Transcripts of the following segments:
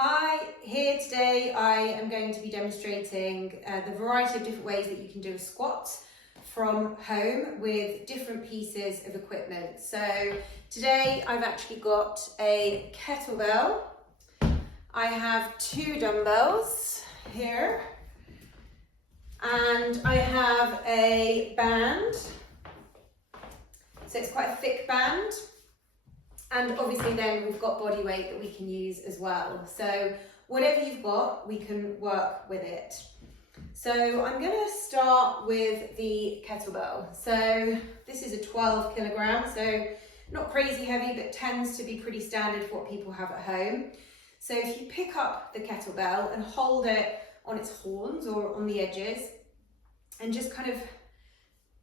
Hi, here today I am going to be demonstrating the variety of different ways that you can do a squat from home with different pieces of equipment. So today I've actually got a kettlebell, I have two dumbbells here, and I have a band, so it's quite a thick band. And obviously then we've got body weight that we can use as well. So whatever you've got, we can work with it. So I'm going to start with the kettlebell. So this is a 12 kilogram, so not crazy heavy, but tends to be pretty standard for what people have at home. So if you pick up the kettlebell and hold it on its horns or on the edges, and just kind of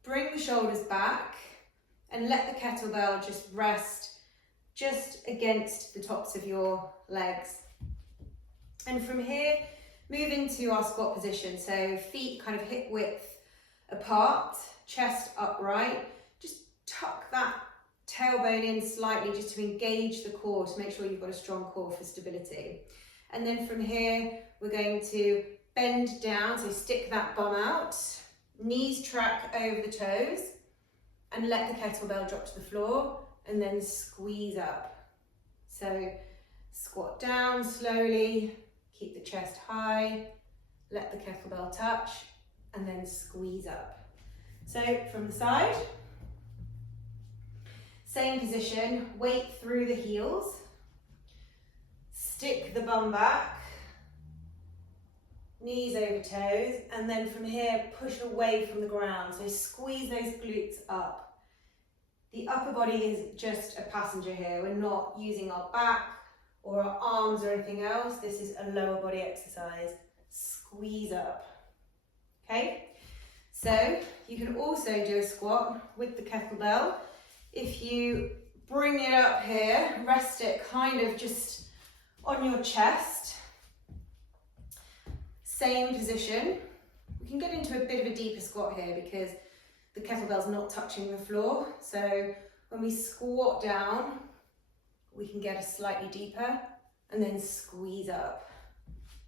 bring the shoulders back and let the kettlebell just rest just against the tops of your legs. And from here, move into our squat position. So feet kind of hip width apart, chest upright. Just tuck that tailbone in slightly just to engage the core, to make sure you've got a strong core for stability. And then from here, we're going to bend down, so stick that bum out, knees track over the toes, and let the kettlebell drop to the floor. And then squeeze up. So squat down slowly, keep the chest high, let the kettlebell touch, and then squeeze up. So from the side, same position, weight through the heels, stick the bum back, knees over toes, and then from here, push away from the ground. So squeeze those glutes up. The upper body is just a passenger here. We're not using our back or our arms or anything else. This is a lower body exercise. Squeeze up. Okay? So you can also do a squat with the kettlebell. If you bring it up here, rest it kind of just on your chest. Same position. We can get into a bit of a deeper squat here because the kettlebell's not touching the floor. So when we squat down, we can get a slightly deeper and then squeeze up.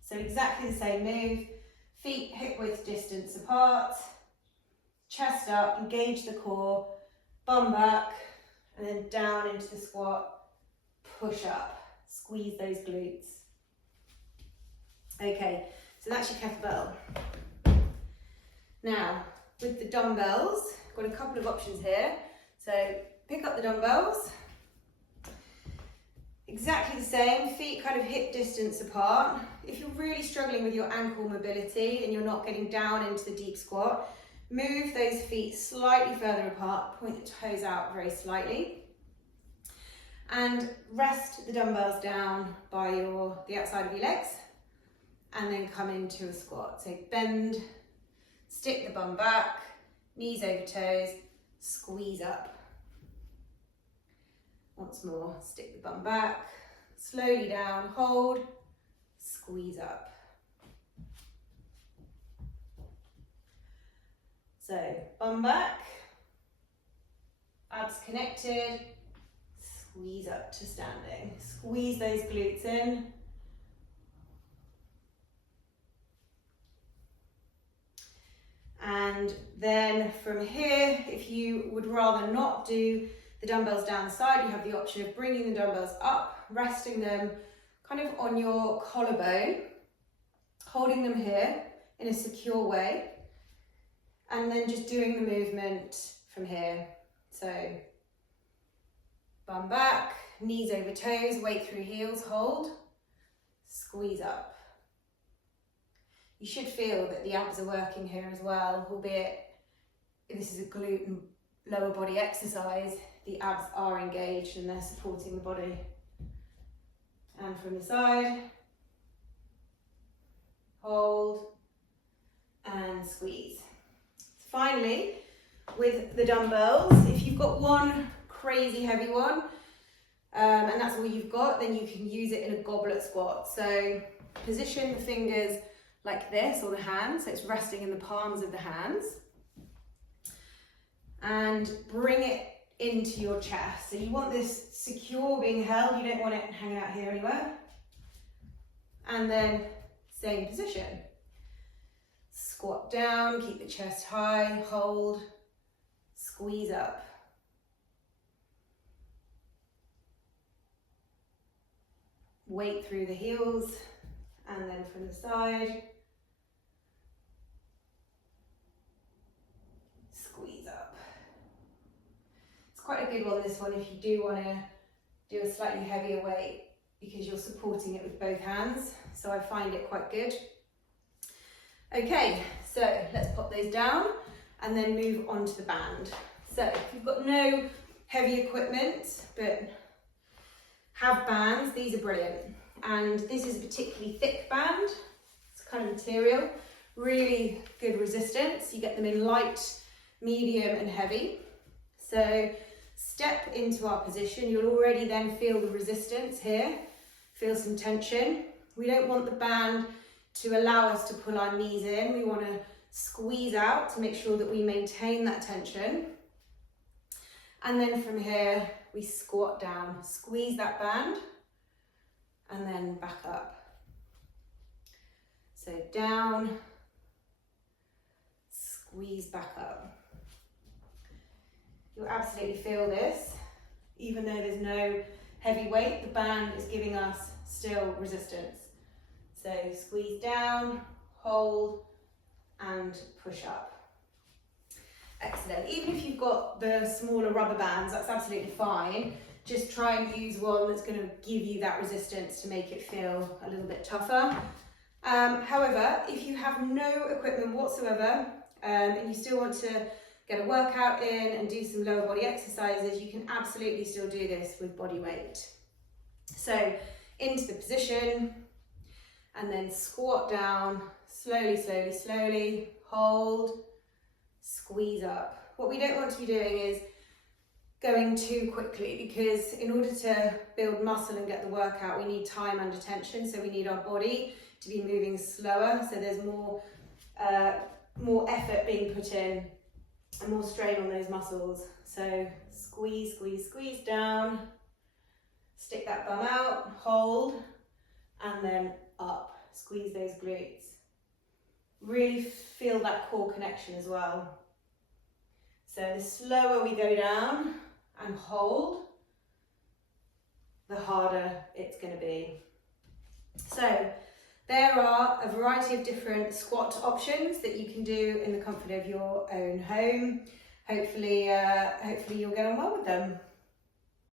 So exactly the same move, feet hip width distance apart, chest up, engage the core, bum back, and then down into the squat, push up, squeeze those glutes. Okay, so that's your kettlebell. Now, with the dumbbells, got a couple of options here. So pick up the dumbbells, exactly the same, feet kind of hip distance apart. If you're really struggling with your ankle mobility and you're not getting down into the deep squat, move those feet slightly further apart, point the toes out very slightly, and rest the dumbbells down by the outside of your legs, and then come into a squat. So bend, stick the bum back, knees over toes, squeeze up. Once more, stick the bum back, slowly down, hold, squeeze up. So bum back, abs connected, squeeze up to standing. Squeeze those glutes in. And then from here, if you would rather not do the dumbbells down the side, you have the option of bringing the dumbbells up, resting them kind of on your collarbone, holding them here in a secure way, and then just doing the movement from here. So bum back, knees over toes, weight through heels, hold, squeeze up. You should feel that the abs are working here as well, albeit this is a glute and lower body exercise, the abs are engaged and they're supporting the body. And from the side, hold and squeeze. Finally, with the dumbbells, if you've got one crazy heavy one, and that's all you've got, then you can use it in a goblet squat. So position the fingers like this, or the hands, so it's resting in the palms of the hands, and bring it into your chest. So you want this secure, being held, you don't want it hanging out here anywhere. and then same position. Squat down, keep the chest high, hold, squeeze up. Weight through the heels, and then from the side. Squeeze up. It's quite a good one, this one, if you do want to do a slightly heavier weight, because you're supporting it with both hands, so I find it quite good. Okay, so let's pop those down and then move on to the band. So if you've got no heavy equipment but have bands, these are brilliant. And this is a particularly thick band. It's kind of material, really good resistance. You get them in light, medium and heavy. So step into our position. You'll already then feel the resistance here, feel some tension. We don't want the band to allow us to pull our knees in. We want to squeeze out to make sure that we maintain that tension. And then from here, we squat down, squeeze that band, and then back up. So down, squeeze back up. You'll absolutely feel this. Even though there's no heavy weight, the band is giving us still resistance. So squeeze down, hold, and push up. Excellent. Even if you've got the smaller rubber bands, that's absolutely fine. Just try and use one that's going to give you that resistance to make it feel a little bit tougher. However, if you have no equipment whatsoever, and you still want to get a workout in and do some lower body exercises, you can absolutely still do this with body weight. So into the position, and then squat down, slowly, slowly, slowly, hold, squeeze up. What we don't want to be doing is going too quickly, because in order to build muscle and get the workout, we need time and attention. So we need our body to be moving slower, so there's more effort being put in and more strain on those muscles. So squeeze, squeeze, squeeze down, stick that bum out, hold, and then up. Squeeze those glutes. Really feel that core connection as well. So the slower we go down and hold, the harder it's going to be. So there are a variety of different squat options that you can do in the comfort of your own home. Hopefully you'll get on well with them.